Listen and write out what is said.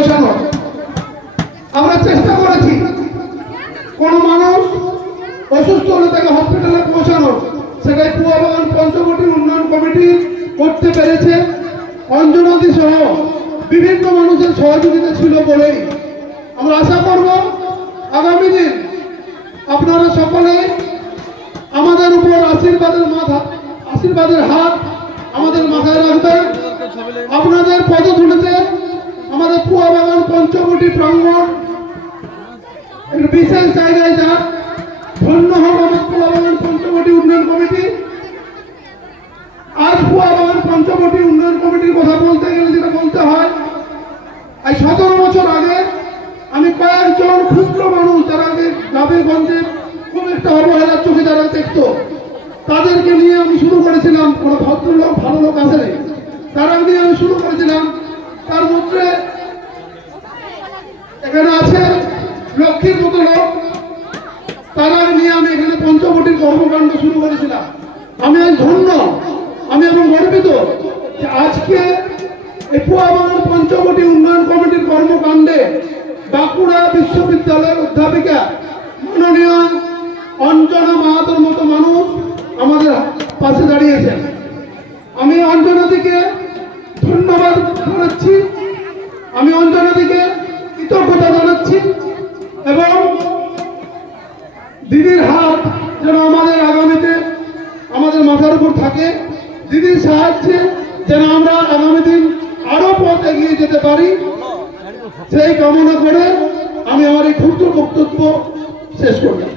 পৌঁছানো। আমরা চেষ্টা করেছি কোন মানুষ অসুস্থ হলে তাকে হসপিটালে পৌঁছানো, সেটাই পুয়াবাগান পঞ্চবটি উন্নয়ন কমিটি করতে পেরেছে। অঞ্জনদী সহ বিভিন্ন মানুষের সহযোগিতা ছিল বলেই আমরা আশা করব আগামী দিন আপনারা সকলে আমাদের উপর আশীর্বাদের হাত আমাদের মাথায় রাখবেন। আপনাদের পদধূলিতে আমাদের পুয়াবাগান পঞ্চবটি প্রাঙ্গণ একটি বিশেষ জায়গায় যান। ধন্য হোক আমার পুয়াবাগান পঞ্চবটি উন্নয়ন কমিটি। আজ পুয়াবাগান পঞ্চবটি উন্নয়ন কমিটির কথা বলতে গেলে যেটা বলতে হয়, এই 17 বছর আগে আমি কয়েকজন ক্ষুদ্র মানুষ যারা গ্রামে গঞ্জে খুব একটা অবহেলার চোখে যারা দেখত, তাদেরকে নিয়ে আমি শুরু করেছিলাম। কোনো ভদ্রলোক ভালো লোক আসেনি, তারা নিয়ে আমি শুরু করেছিলাম। তার মধ্যে এখানে আছে লক্ষ্মীর মতো লোক, তারা নিয়ে আমি এখানে পঞ্চবটির কর্মকাণ্ড শুরু করেছিলাম। আমি আজ ধন্য, আমি এবং গর্বিত যে আজকে এই পুয়াবাগান পঞ্চবটি উন্নয়ন কমিটির কর্মকাণ্ডে বাঁকুড়া বিশ্ববিদ্যালয়ের অধ্যাপিকা মাননীয় অঞ্জনা মাহাতোর মতো মানুষ আমাদের পাশে দাঁড়িয়েছেন। আমি অঞ্জনাদিকে ধন্যবাদ জানাচ্ছি, আমি অঞ্জনাদিকে কৃতজ্ঞতা জানাচ্ছি এবং দিদির হাত যেন আমাদের আগামীতে আমাদের মাথার উপর থাকে। দিদির সাহায্যে যেন আমরা আগামী দিন আরো পথ এগিয়ে যেতে পারি, সেই কামনা করে আমি আমার এই ক্ষুদ্র বক্তব্য শেষ করলাম।